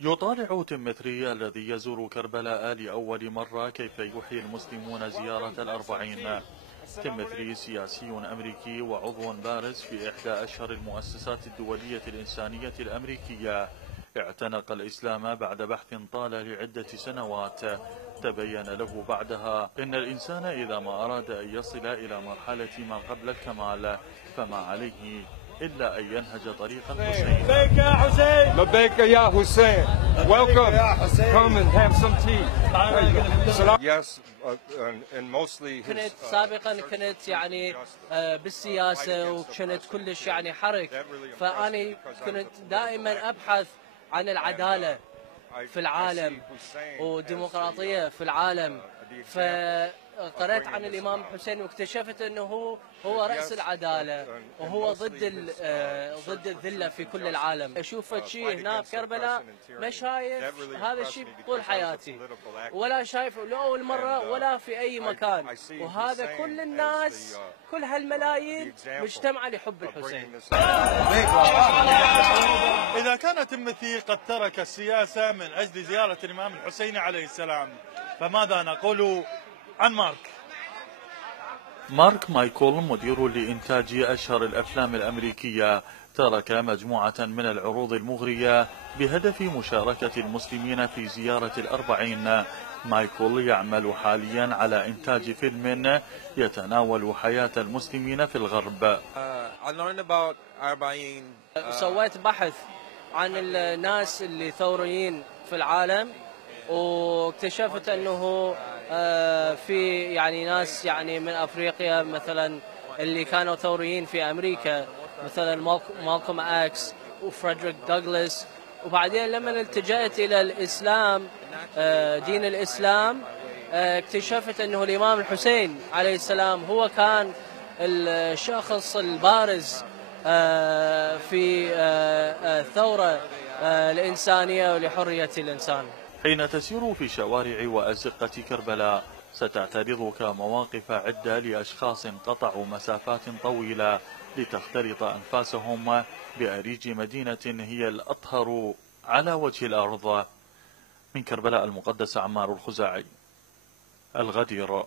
يطالع تيمتري الذي يزور كربلاء لأول مرة كيف يحيي المسلمون زيارة الأربعين. تيمتري سياسي أمريكي وعضو بارز في إحدى أشهر المؤسسات الدولية الإنسانية الأمريكية. اعتنق الإسلام بعد بحث طال لعدة سنوات. تبين له بعدها أن الإنسان إذا ما أراد أن يصل إلى مرحلة ما قبل الكمال فما عليه إلا أن ينهج طريق الحسين. لبيك يا حسين. لبيك يا حسين. Welcome. Come and have some tea. Yes, and mostly كنت سابقا يعني بالسياسة وكنت كلش يعني حرك، فأني كنت دائما أبحث عن العدالة في العالم وديمقراطية في العالم. فقرأت عن الإمام الحسين واكتشفت أنه هو رأس العدالة وهو ضد الذلة في كل العالم. أشوف شيء هنا بكربلاء ما شايف هذا الشيء طول حياتي، ولا شايف لأول مرة ولا في أي مكان. وهذا كل الناس كل هالملايين مجتمعة لحب الحسين. إذا كان تيموثي قد ترك السياسة من أجل زيارة الإمام الحسين عليه السلام، فماذا نقول عن مارك مايكل مدير لإنتاج أشهر الأفلام الأمريكية ترك مجموعة من العروض المغرية بهدف مشاركة المسلمين في زيارة الأربعين. مايكل يعمل حاليا على إنتاج فيلم يتناول حياة المسلمين في الغرب. سويت بحث عن الناس اللي ثوريين في العالم، واكتشفت أنه في يعني ناس يعني من أفريقيا مثلا اللي كانوا ثوريين في أمريكا، مثلا مالكوم اكس وفريدريك دوغلاس. وبعدين لما التجأت إلى الإسلام، دين الإسلام، اكتشفت أنه الإمام الحسين عليه السلام هو كان الشخص البارز في الثورة الإنسانية ولحرية الإنسان. حين تسير في شوارع وأزقة كربلاء ستعترضك مواقف عدة لأشخاص قطعوا مسافات طويلة لتختلط أنفاسهم بأريج مدينة هي الأطهر على وجه الأرض. من كربلاء المقدسة، عمار الخزاعي، الغدير.